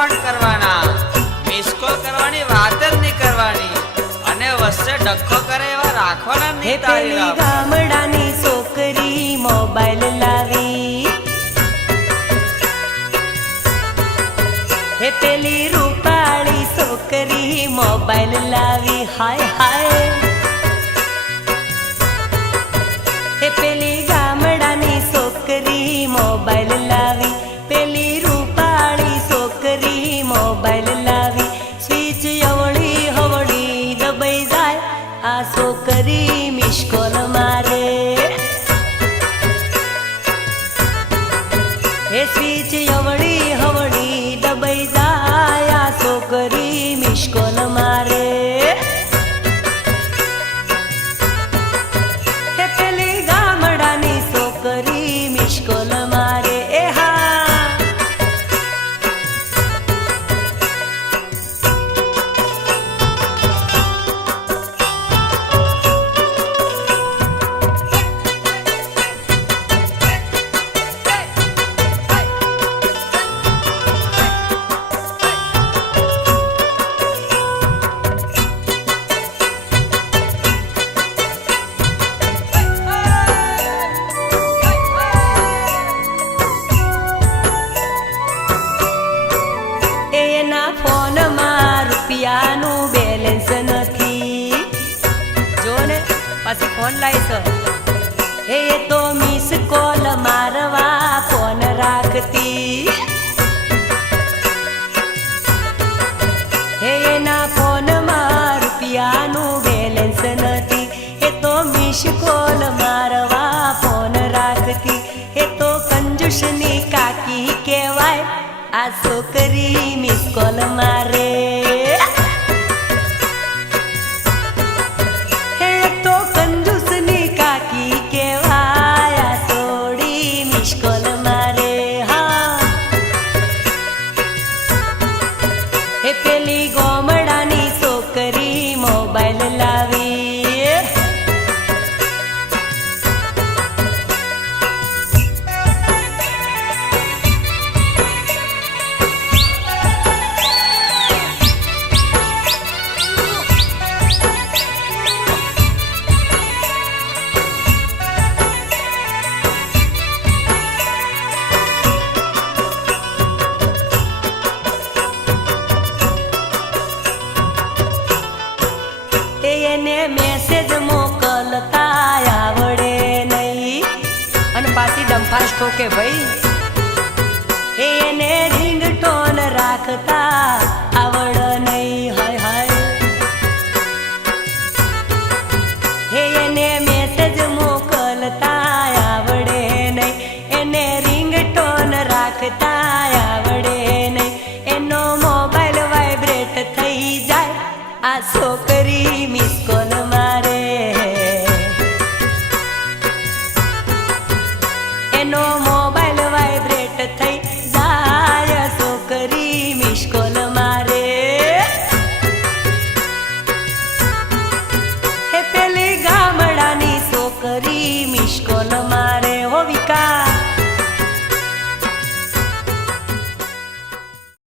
Phone કરવાના, miss call કરવાની વાત જ નહીં કરવાની અને વચ્ચે ડખો કરે એવા રાખવાના નહીં. પેલી ગામડાની છોકરી મોબાઈલ લાવી, હે પેલી રૂપાળી છોકરી મોબાઈલ લાવી. હાય હાય હે પેલી ગામડાની છોકરી મોબાઈલ લાવી, પેલી રૂપાળી છોકરી મોબાઈલ લાવી. સ્વિચ અવળી હવળી દબાઈ જાય, આ છોકરી મિસ કોલ મારે. હે સ્વિચ અવળી હવળી દબાઈ જાય, આ છોકરી મિસ કોલ મારે. હે પેલી ગામડાની છોકરી મિસ કોલ મારે. એ હા ફોનમાં રૂપિયાનું બેલેન્સ નથી, જો ને પાછી ફોન લાવીશ. એ તો મિસ કોલ મારવા ફોન રાખતી, એના ફોનમાં રૂપિયાનું બેલેન્સ નથી. એ તો મિસ કોલ મારવા ફોન રાખતી, એ તો કંજૂસની કાકી કહેવાય, આ છોકરી મિસ કોલ મારે. હે તો કંજૂસની કાકી કહેવાય, આ થોડી મિસ કોલ મારે. હા હે પેલી ગોમડાની છોકરી મોબાઈલ લાવી, એને મેસેજ મોકલતા આવડે નહીં અને પાછી ડંફાસ ઠોકે ભાઈ. એને રિંગટોન રાખતા આવડ નહીં. હાય હાય એને મેસેજ મોકલતા આવડે નહીં, એને રિંગટોન રાખતા આવડે નહીં. એનો મોબાઈલ વાઇબ્રેટ થઈ જાય, આ છોકરી મિસ કોલ